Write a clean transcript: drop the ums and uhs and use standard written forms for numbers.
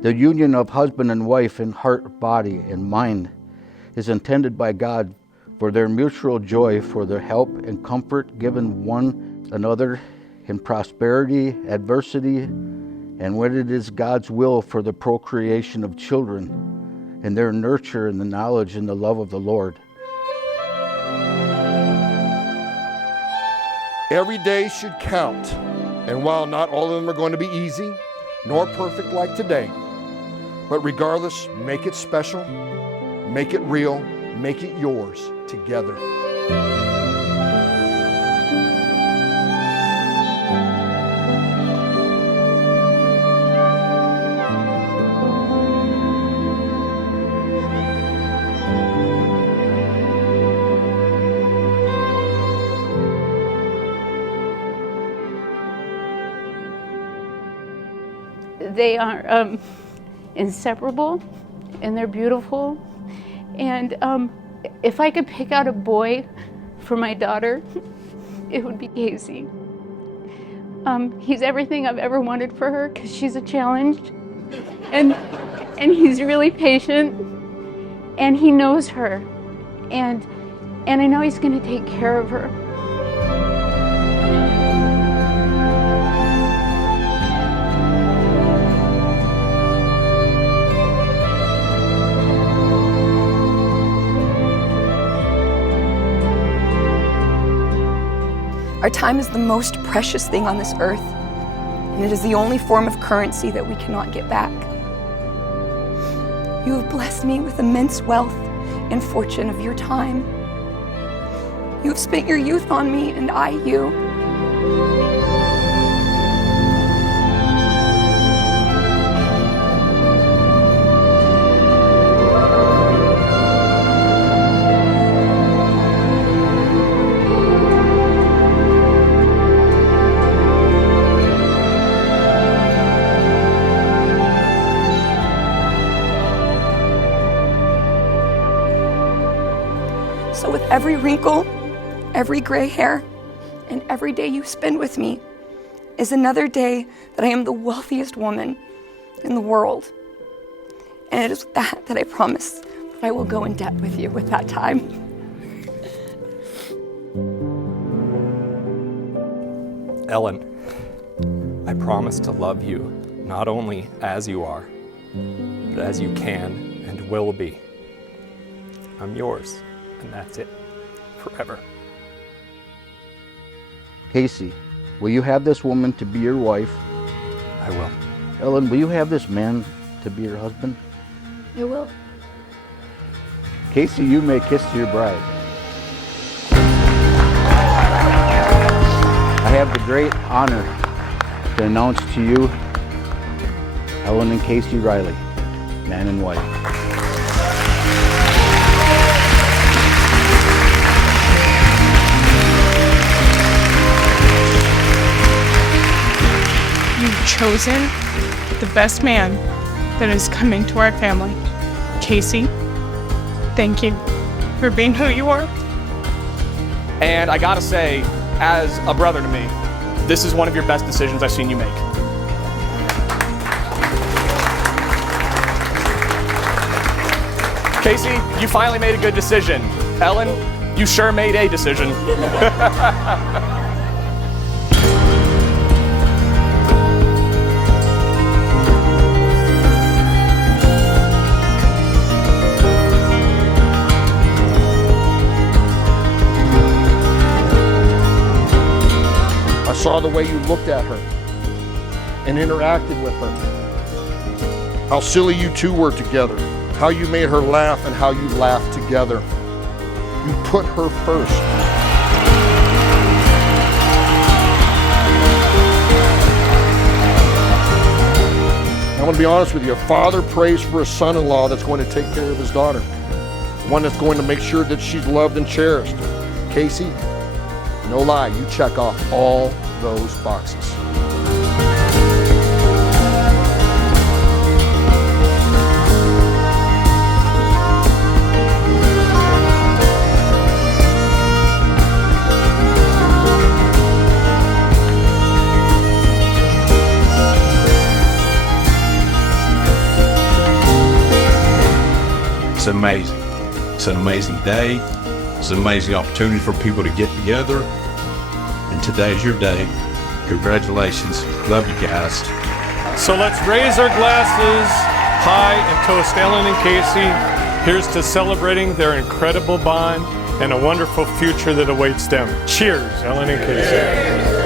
The union of husband and wife in heart, body, and mind is intended by God for their mutual joy, for their help and comfort given one another in prosperity, adversity, and when it is God's will for the procreation of children and their nurture in the knowledge and the love of the Lord. Every day should count, and while not all of them are going to be easy, nor perfect like today, but regardless, make it special, make it real, make it yours together. They are inseparable, and they're beautiful. And if I could pick out a boy for my daughter, it would be Casey. He's everything I've ever wanted for her because she's a challenge, and he's really patient, and he knows her, and I know he's going to take care of her. Our time is the most precious thing on this earth, and it is the only form of currency that we cannot get back. You have blessed me with immense wealth and fortune of your time. You have spent your youth on me, and I you. So with every wrinkle, every gray hair, and every day you spend with me is another day that I am the wealthiest woman in the world. And it is with that I promise that I will go in debt with you with that time. Ellyn, I promise to love you not only as you are, but as you can and will be. I'm yours. And that's it, forever. Casey, will you have this woman to be your wife? I will. Ellyn, will you have this man to be your husband? I will. Casey, you may kiss your bride. I have the great honor to announce to you Ellyn and Casey Riley, man and wife. You've chosen the best man that is coming to our family. Casey, thank you for being who you are. And I gotta say, as a brother to me, this is one of your best decisions I've seen you make. Casey, you finally made a good decision. Ellyn, you sure made a decision. I saw the way you looked at her and interacted with her. How silly you two were together. How you made her laugh and how you laughed together. You put her first. I want to be honest with you. A father prays for a son-in-law that's going to take care of his daughter. One that's going to make sure that she's loved and cherished. Casey, no lie, you check off all those boxes. amazing. It's an amazing day. It's an amazing opportunity for people to get together. And today's your day. Congratulations. Love you guys. So let's raise our glasses high and toast Ellyn and Casey. Here's to celebrating their incredible bond and a wonderful future that awaits them. Cheers, Ellyn and Casey.